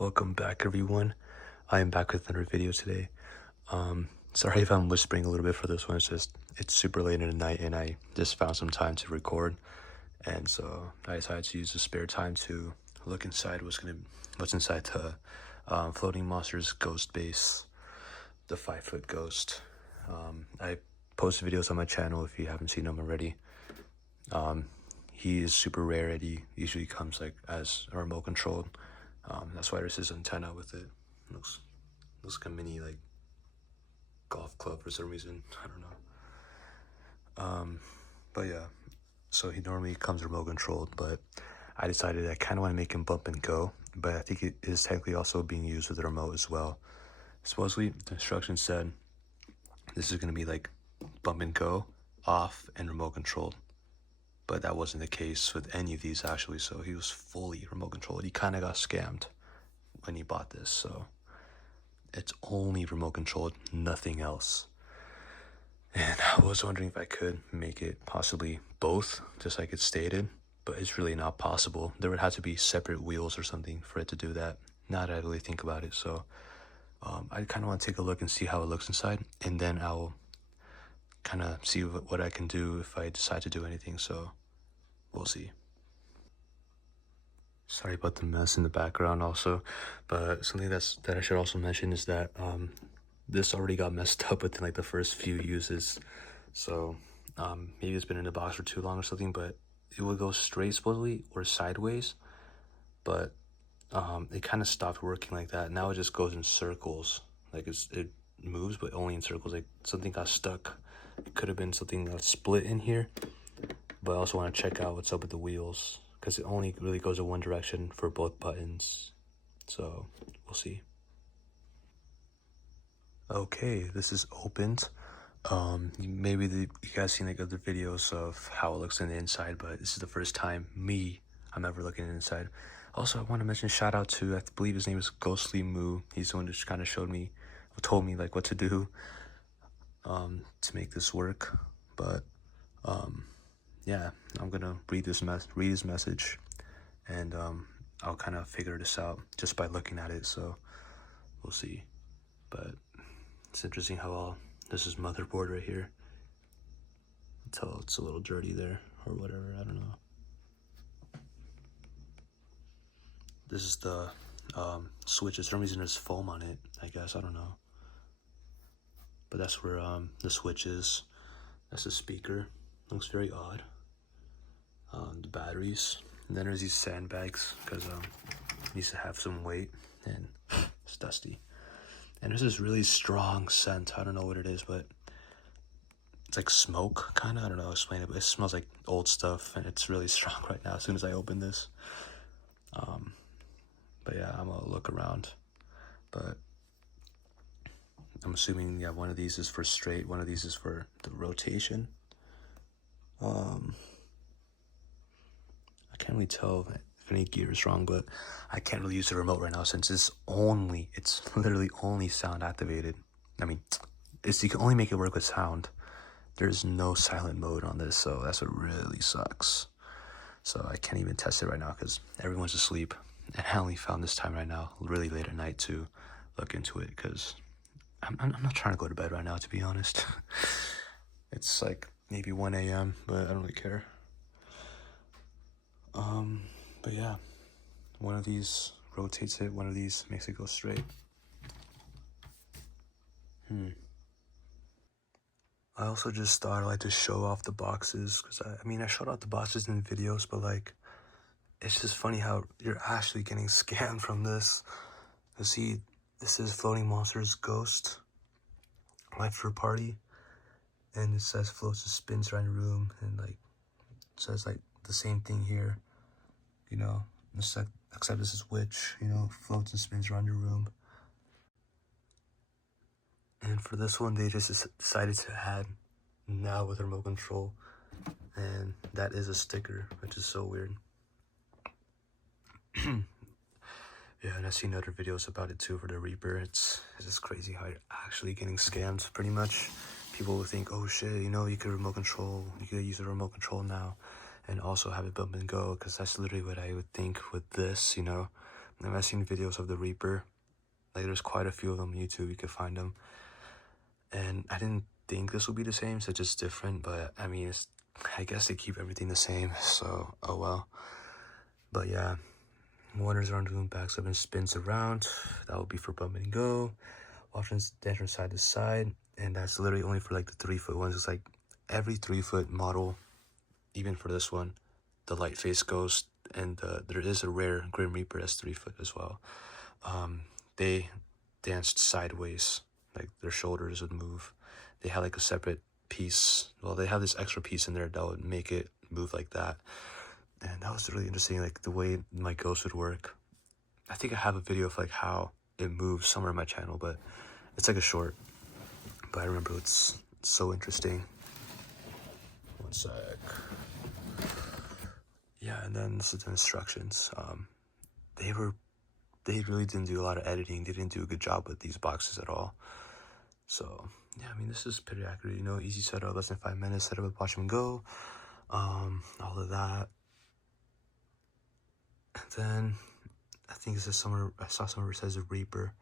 Welcome back, everyone. I am back with another video today. Sorry if I'm whispering a little bit for this one. It's super late in the night and I just found some time to record, and so I decided to use the spare time to look inside what's inside the Floating Monsters ghost base, the 5-foot ghost. I post videos on my channel if you haven't seen them already. He is super rare and he usually comes like as a remote controlled. That's why there's this antenna with it. Looks like a mini like golf club for some reason. I don't know. But yeah, so he normally comes remote controlled, but I decided I kind of want to make him bump and go. But I think it is technically also being used with the remote as well. Supposedly the instructions said this is gonna be like bump and go, off, and remote controlled. But that wasn't the case with any of these actually, so he was fully remote controlled. He kind of got scammed when he bought this, so it's only remote controlled, nothing else. And I was wondering if I could make it possibly both, just like it stated, but it's really not possible. There would have to be separate wheels or something for it to do that. Now that I really think about it, so I kind of want to take a look and see how it looks inside, and then I'll kind of see what I can do if I decide to do anything. So we'll see. Sorry about the mess in the background also, but something that I should also mention is that this already got messed up within like the first few uses. So maybe it's been in the box for too long or something, but it would go straight supposedly or sideways, but it kind of stopped working like that. Now it just goes in circles. Like it moves, but only in circles. Like something got stuck. It could have been something that split in here, but I also want to check out what's up with the wheels, because it only really goes in one direction for both buttons. So we'll see. Okay, this is opened. Maybe you guys seen like other videos of how it looks in the inside, but this is the first time I'm ever looking inside. Also, I want to mention shout out to, I believe his name is Ghostly Moo. He's the one who just kind of told me like what to do to make this work. But yeah, I'm gonna read his message, and I'll kind of figure this out just by looking at it. So we'll see. But it's interesting how all this is motherboard right here. Until it's a little dirty there or whatever. I don't know. This is the switch. For some reason there's foam on it, I guess. I don't know. But that's where the switch is. That's the speaker. Looks very odd. The batteries. And then there's these sandbags, because it needs to have some weight, and it's dusty. And there's this really strong scent. I don't know what it is, but it's like smoke, kind of. I don't know how to explain it, but it smells like old stuff, and it's really strong right now as soon as I open this. But yeah, I'm gonna look around. But I'm assuming, yeah, one of these is for straight, one of these is for the rotation. I can't really tell if any gear is wrong, but I can't really use the remote right now since it's literally only sound activated. I mean, you can only make it work with sound. There's no silent mode on this, so that's what really sucks. So I can't even test it right now because everyone's asleep, and I only found this time right now, really late at night, to look into it, because I'm not trying to go to bed right now, to be honest. It's like maybe 1 a.m., but I don't really care. But yeah, one of these rotates it, one of these makes it go straight. I also just thought I'd like to show off the boxes, because I mean I showed off the boxes in videos, but like it's just funny how you're actually getting scammed from this. You see, this is Floating Monsters Ghost Life for Party, and it says floats and spins around your room, and like it says like the same thing here, you know, except this is witch, you know, floats and spins around your room. And for this one, they just decided to add now with remote control, and that is a sticker, which is so weird. Yeah, and I've seen other videos about it too for the Reaper. It's just crazy how you're actually getting scammed, pretty much. People will think, oh shit, you know, you could use a remote control now, and also have it bump and go, because that's literally what I would think with this, you know. And I've seen videos of the Reaper. Like, there's quite a few of them on YouTube. You can find them. And I didn't think this would be the same, so it's just different. But I mean, I guess they keep everything the same. So oh well. But yeah, wonders around doing backs up and spins around. That would be for bump and go. Options dash from side to side, and that's literally only for like the 3-foot ones. It's like every 3-foot model, even for this one, the light face ghost, and there is a rare Grim Reaper that's 3-foot as well. They danced sideways, like their shoulders would move. They had like a separate piece. Well, they have this extra piece in there that would make it move like that, and that was really interesting. Like the way my ghost would work. I think I have a video of like how it moves somewhere on my channel, but it's like a short. But I remember it's so interesting. One sec. Yeah, and then this is the instructions. They really didn't do a lot of editing. They didn't do a good job with these boxes at all. So yeah, I mean, this is pretty accurate. You know, easy setup, less than 5 minutes. Setup with watch and go. All of that. And then I think it says somewhere. I saw somewhere it says a Reaper.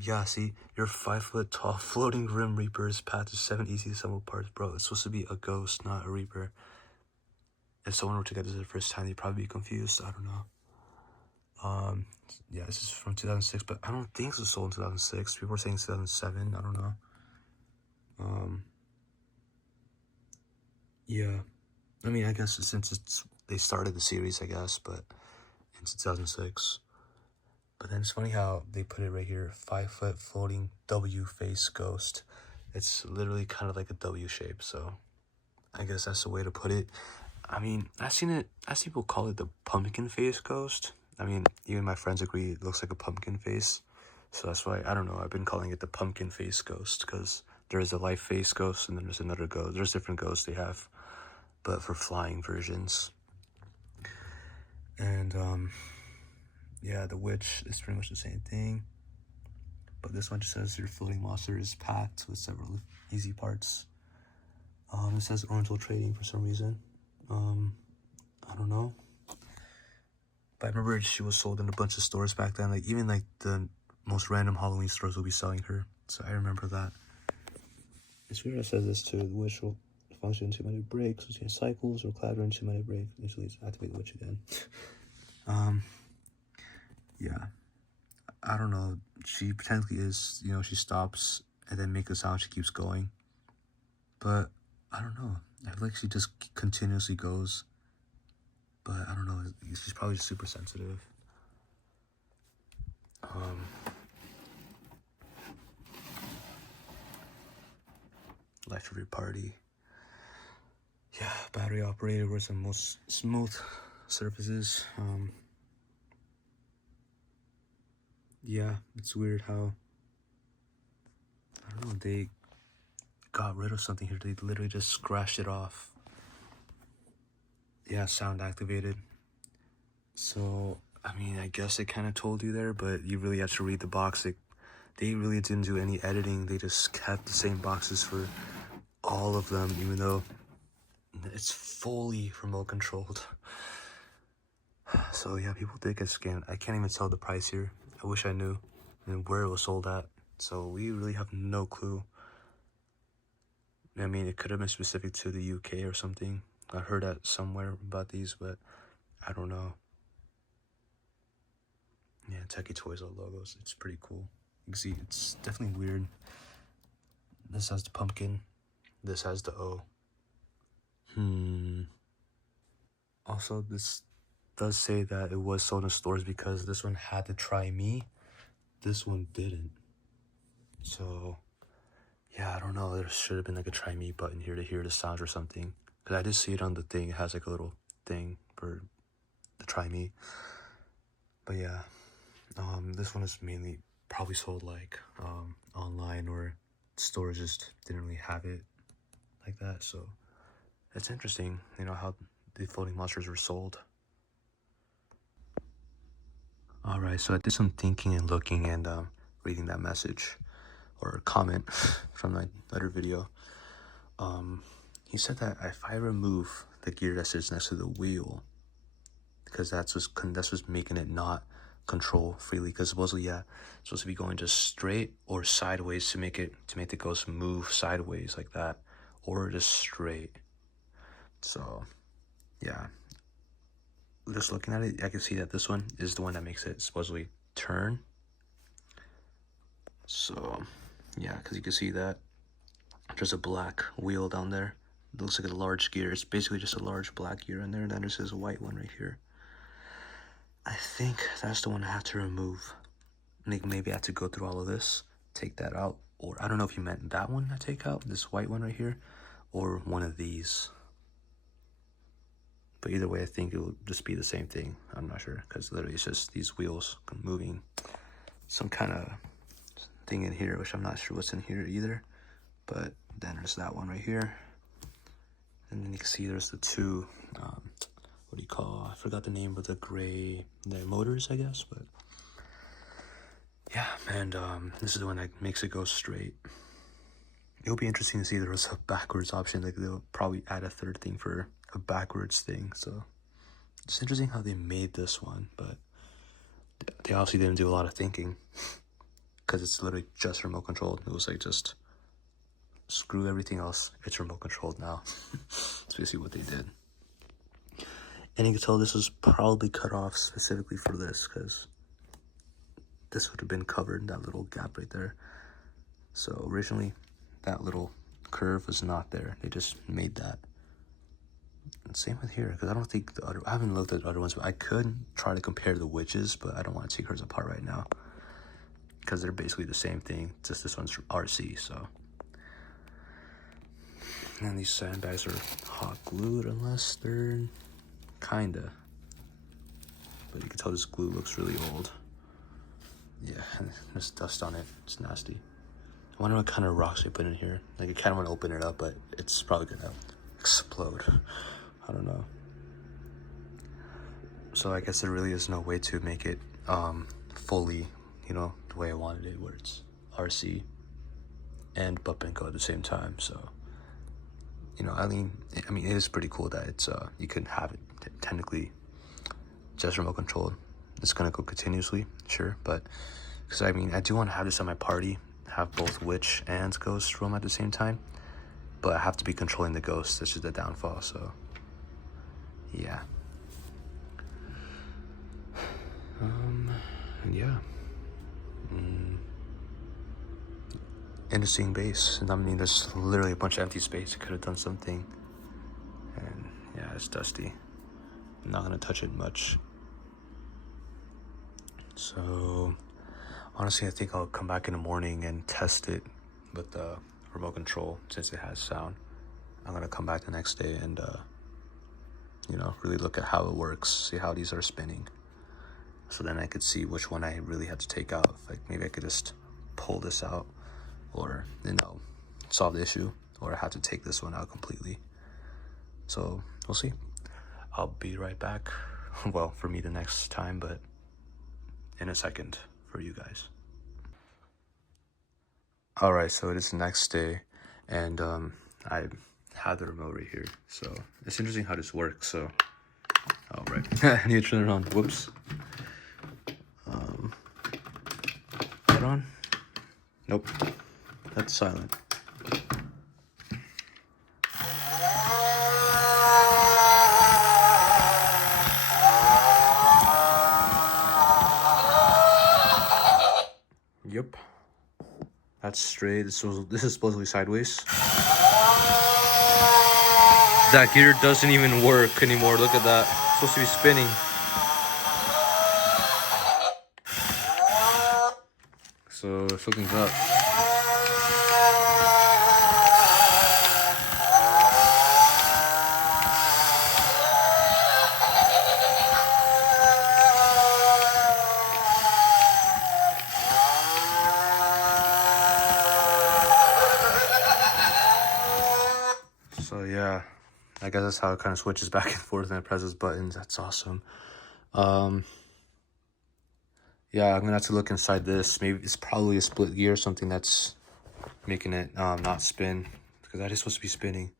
Yeah, see, your 5-foot tall floating Grim Reaper's path to 7 easy to assemble parts, bro. It's supposed to be a ghost, not a Reaper. If someone were to get this the first time, they'd probably be confused. I don't know. Yeah, this is from 2006, but I don't think this was sold in 2006. People were saying 2007. I don't know. Yeah, I mean, I guess since they started the series, I guess, but in 2006. But then it's funny how they put it right here, 5-foot floating W face ghost. It's literally kind of like a W shape, so I guess that's the way to put it. I mean, I see people call it the pumpkin face ghost. I mean, even my friends agree it looks like a pumpkin face. So that's why, I don't know, I've been calling it the pumpkin face ghost, because there's a life face ghost and then there's another ghost. There's different ghosts they have, but for flying versions. And yeah, the witch is pretty much the same thing, but this one just says your floating monster is packed with several easy parts. It says Oriental Trading for some reason. I don't know, but I remember she was sold in a bunch of stores back then. Like even like the most random Halloween stores will be selling her, so I remember that. It's weird it says this too. The witch will function in 2-minute breaks, between cycles, or clatter in 2-minute break. Usually activate the witch again. Yeah, I don't know. She technically is, you know, she stops and then make a sound, she keeps going. But I don't know. I feel like she just continuously goes. But I don't know. She's probably just super sensitive. Life of your party. Yeah, battery operated with some most smooth surfaces. Yeah, it's weird how, I don't know, they got rid of something here. They literally just scratched it off. Yeah, sound activated. So, I mean, I guess it kind of told you there, but you really have to read the box. They really didn't do any editing. They just kept the same boxes for all of them, even though it's fully remote controlled. So yeah, people did get scammed. I can't even tell the price here. I wish I knew and where it was sold at. So we really have no clue. I mean, it could have been specific to the UK or something. I heard that somewhere about these, but I don't know. Yeah, Tekky Toys all logos. It's pretty cool. You can see it's definitely weird. This has the pumpkin. This has the O. Also, this does say that it was sold in stores because this one had the Try Me. This one didn't. So, yeah, I don't know. There should have been like a Try Me button here to hear the sound or something. Because I did see it on the thing. It has like a little thing for the Try Me. But yeah, this one is mainly probably sold like online, or stores just didn't really have it like that. So it's interesting, you know, how the floating monsters were sold. Alright, so I did some thinking and looking and reading that message or comment from my other video. He said that if I remove the gear that sits next to the wheel, because that's what's making it not control freely, because supposedly, yeah, it's supposed to be going just straight or sideways to make the ghost move sideways like that, or just straight. So yeah, just looking at it, I can see that this one is the one that makes it supposedly turn. So yeah, because you can see that there's a black wheel down there. It looks like a large gear. It's basically just a large black gear in there, and then there's this white one right here. I think that's the one I have to remove. I think maybe I have to go through all of this, take that out, or I don't know if you meant that one to take out, this white one right here, or one of these. But either way, I think it will just be the same thing. I'm not sure, because literally it's just these wheels moving some kind of thing in here, which I'm not sure what's in here either. But then there's that one right here. And then you can see there's the two, what do you call, I forgot the name of the gray, the motors, I guess. But yeah, and this is the one that makes it go straight. It'll be interesting to see there was a backwards option. Like they'll probably add a third thing for a backwards thing. So it's interesting how they made this one, but they obviously didn't do a lot of thinking, because it's literally just remote controlled. It was like, just screw everything else, it's remote controlled now. That's basically what they did. And you can tell this was probably cut off specifically for this, because this would have been covered in that little gap right there. So originally that little curve was not there. They just made that. And same with here, because I don't think I haven't looked at the other ones, but I could try to compare the witches, but I don't want to take hers apart right now, because they're basically the same thing, just this one's RC. So, and these sandbags are hot glued, unless they're kinda, but you can tell this glue looks really old. Yeah, and there's dust on it. It's nasty. I wonder what kind of rocks they put in here. Like, I kind of want to open it up, but it's probably gonna explode. I don't know. So I guess there really is no way to make it fully, you know, the way I wanted it, where it's RC and Buppenko at the same time. So, you know, I mean, it is pretty cool that it's you can have it technically just remote controlled. It's gonna go continuously, sure, but because I mean, I do want to have this at my party, have both witch and ghost roam at the same time, but I have to be controlling the ghost. This is the downfall. So yeah. Yeah. Interesting base. And I mean, there's literally a bunch of empty space. It could have done something. And yeah, it's dusty. I'm not gonna touch it much. So honestly, I think I'll come back in the morning and test it with the remote control, since it has sound. I'm gonna come back the next day and you know, really look at how it works, see how these are spinning. So then I could see which one I really had to take out. Like, maybe I could just pull this out, or, you know, solve the issue, or I have to take this one out completely. So we'll see. I'll be right back. Well, for me the next time, but in a second for you guys. All right, so it is the next day, and I have the remote right here. So it's interesting how this works. So, all right, I need to turn it on. Whoops. Put on. Nope, that's silent. Yep, that's straight. This is supposedly sideways. That gear doesn't even work anymore. Look at that. It's supposed to be spinning. So if something's up. So yeah, I guess that's how it kind of switches back and forth and it presses buttons. That's awesome. Yeah, I'm gonna have to look inside this. Maybe it's probably a split gear or something that's making it not spin, because that is supposed to be spinning.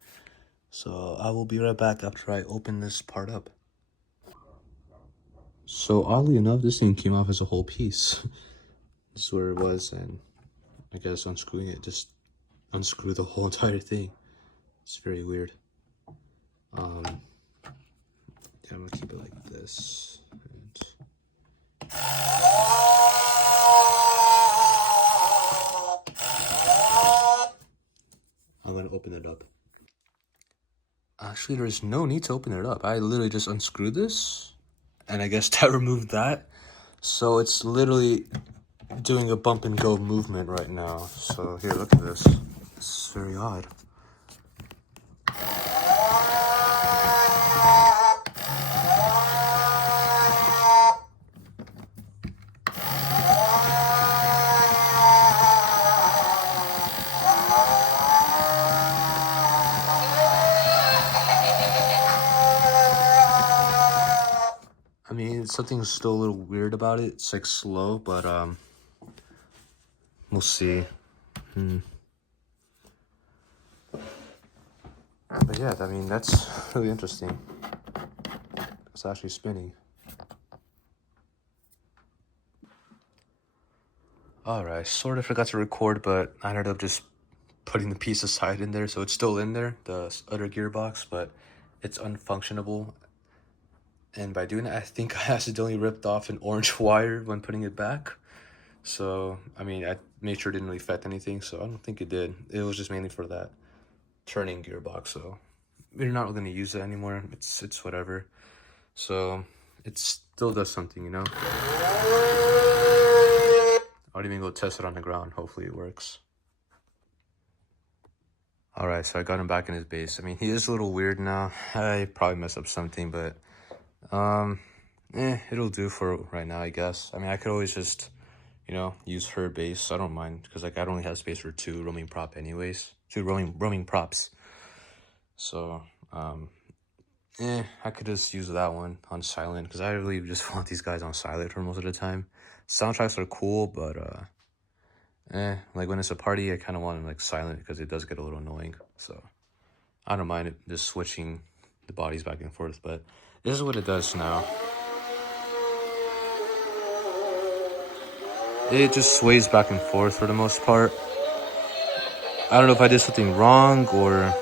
So I will be right back after I open this part up. So oddly enough, this thing came off as a whole piece. This is where it was, and I guess unscrewing it just unscrewed the whole entire thing. It's very weird. Yeah, I'm gonna keep it like this. And I'm gonna open it up. Actually, there's no need to open it up. I literally just unscrewed this, and I guess that removed that. So it's literally doing a bump and go movement right now. So here, look at this. It's very odd. I mean, something's still a little weird about it. It's like slow, but we'll see. But yeah, I mean, that's really interesting. It's actually spinning. Alright, sort of forgot to record, but I ended up just putting the piece aside in there, so it's still in there, the other gearbox, but it's unfunctionable. And by doing that, I think I accidentally ripped off an orange wire when putting it back. So, I mean, I made sure it didn't really affect anything, so I don't think it did. It was just mainly for that turning gearbox, so we're not going to use it anymore. It's whatever. So, it still does something, you know? I'll even go test it on the ground. Hopefully it works. Alright, so I got him back in his base. I mean, he is a little weird now. I probably messed up something, but it'll do for right now, I guess. I mean, I could always just, you know, use her base. I don't mind, because like I only have space for 2 roaming prop anyways. 2 roaming props. So, I could just use that one on silent, because I really just want these guys on silent for most of the time. Soundtracks are cool, but like when it's a party, I kind of want them like silent, because it does get a little annoying. So I don't mind it just switching the bodies back and forth, but this is what it does now. It just sways back and forth for the most part. I don't know if I did something wrong or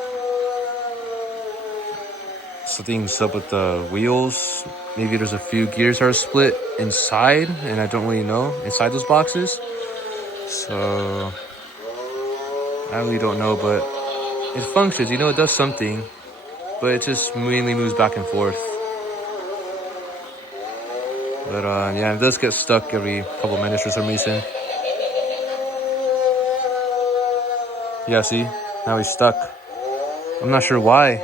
something's up with the wheels. Maybe there's a few gears that are split inside, and I don't really know, inside those boxes. So I really don't know, but it functions, you know, it does something, but it just mainly moves back and forth. But yeah, it does get stuck every couple minutes for some reason. Yeah, see? Now he's stuck. I'm not sure why.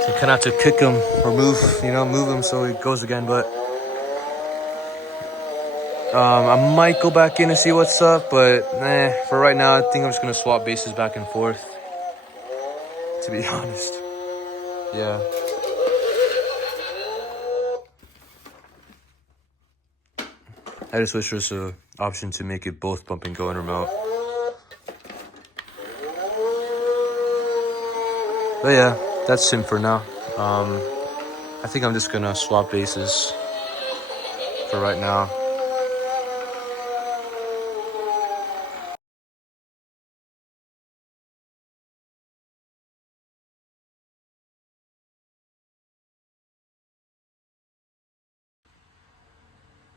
So you kind of have to kick him or move him so he goes again, but I might go back in and see what's up, but for right now, I think I'm just gonna swap bases back and forth, to be honest. Yeah. I just wish there's an option to make it both bump and go and remote. But yeah, that's him for now. I think I'm just gonna swap bases for right now.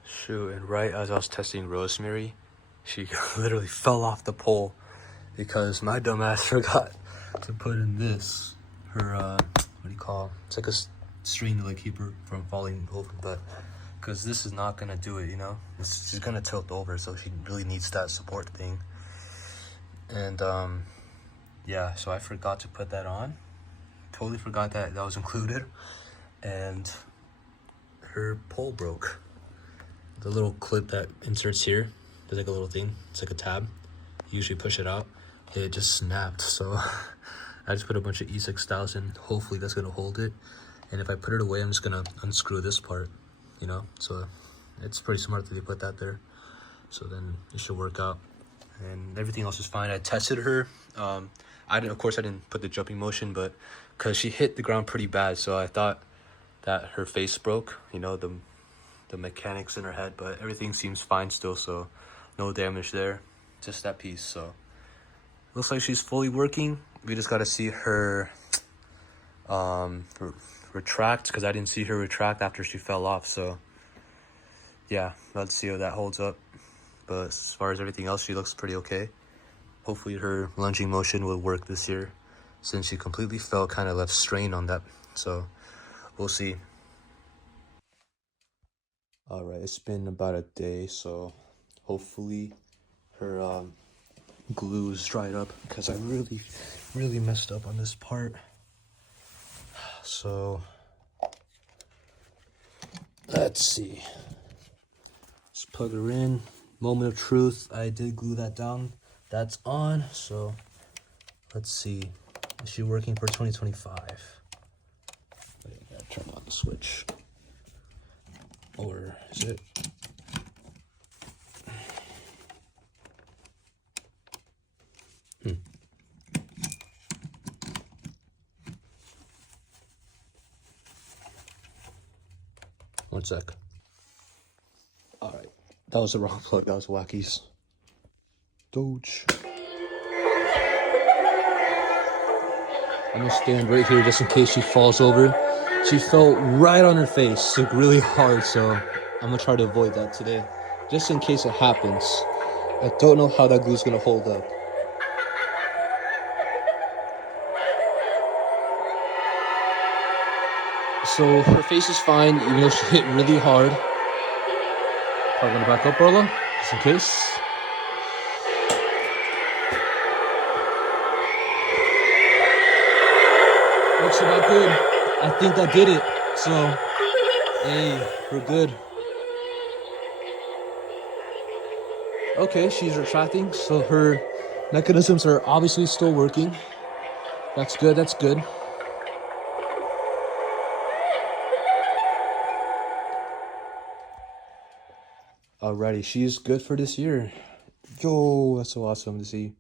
Shoot, and right as I was testing Rosemary, she literally fell off the pole because my dumbass forgot to put in this, her, what do you call it? It's like a string to like keep her from falling over, but because this is not gonna do it, you know? She's gonna tilt over, so she really needs that support thing. And yeah, so I forgot to put that on. Totally forgot that was included, and her pole broke. The little clip that inserts here, there's like a little thing, it's like a tab. You usually push it out, it just snapped. So I just put a bunch of E6000, hopefully that's gonna hold it. And if I put it away, I'm just gonna unscrew this part, you know? So it's pretty smart that they put that there. So then it should work out. and everything else is fine. I tested her. Of course, I didn't put the jumping motion, but because she hit the ground pretty bad, so I thought that her face broke. You know, the mechanics in her head, but everything seems fine still, so no damage there. Just that piece. So looks like she's fully working. We just gotta see her retract, because I didn't see her retract after she fell off. So yeah, let's see how that holds up. But as far as everything else, she looks pretty okay. Hopefully her lunging motion will work this year, since she completely fell, kind of left strain on that. So we'll see. All right, it's been about a day, so hopefully her glue is dried up, because I really messed up on this part. So let's see. Let's plug her in. Moment of truth. I did glue that down. That's on. So let's see. Is she working for 2025? Wait, I gotta turn on the switch. Or is it? One sec. All right, that was the wrong plug. That was Wacky's. Doge. I'm gonna stand right here just in case she falls over. She fell right on her face, like really hard, so I'm gonna try to avoid that today, just in case it happens. I don't know how that glue's gonna hold up. So her face is fine, even though she hit really hard. I'm gonna back up, Barla, just in case. Looks about good. I think that did it. So, hey, we're good. Okay, she's retracting, so her mechanisms are obviously still working. That's good, that's good. Alrighty, she's good for this year. Yo, that's so awesome to see.